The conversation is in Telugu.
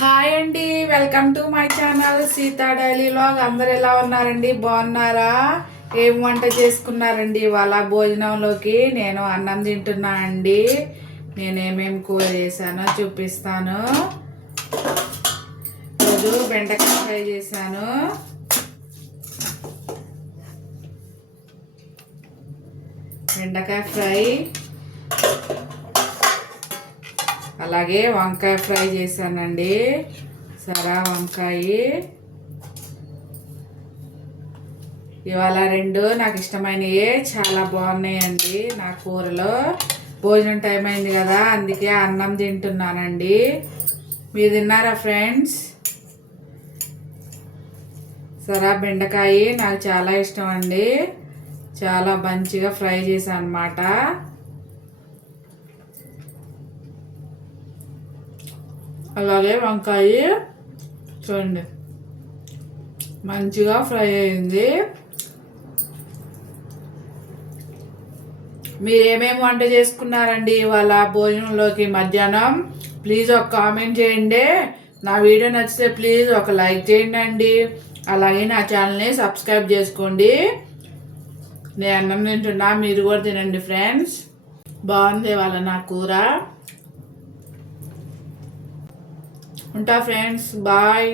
హాయ్ అండి, welcome to my channel Sita daily vlog. అందరు ఎలా ఉన్నారండి? బాగున్నారా? ఏం వంట చేసుకున్నారండి ఇవాళ భోజనంలోకి? నేను అన్నం తింటున్నా అండి. నేనేమేమి కూర చేశానో చూపిస్తాను. రోజు బెండకాయ ఫ్రై చేశాను. బెండకాయ ఫ్రై, అలాగే వంకాయ ఫ్రై చేశానండి. సరా వంకాయ. ఇవాళ రెండు నాకు ఇష్టమైనవి, చాలా బాగున్నాయండి. నా కూరలో భోజనం టైం అయింది కదా, అందుకే అన్నం తింటున్నానండి. మీరు తిన్నారా ఫ్రెండ్స్? సరా బెండకాయ నాకు చాలా ఇష్టం అండి. చాలా మంచిగా ఫ్రై చేశాను అన్నమాట. అలాగే వంకాయ చూడండి, మంచిగా ఫ్రై అయింది. మీరు ఏమేమి వంట చేసుకున్నారండి ఇవాళ భోజనంలోకి మధ్యాహ్నం? ప్లీజ్ ఒక కామెంట్ చేయండి. నా వీడియో నచ్చితే ప్లీజ్ ఒక లైక్ చేయండి అండి. అలాగే నా ఛానల్ని సబ్స్క్రైబ్ చేసుకోండి. నేను అన్నం తింటున్నా, మీరు కూడా తినండి ఫ్రెండ్స్. బాగుంది ఇవాళ నా కూర. ఉంటా ఫ్రెండ్స్, బాయ్.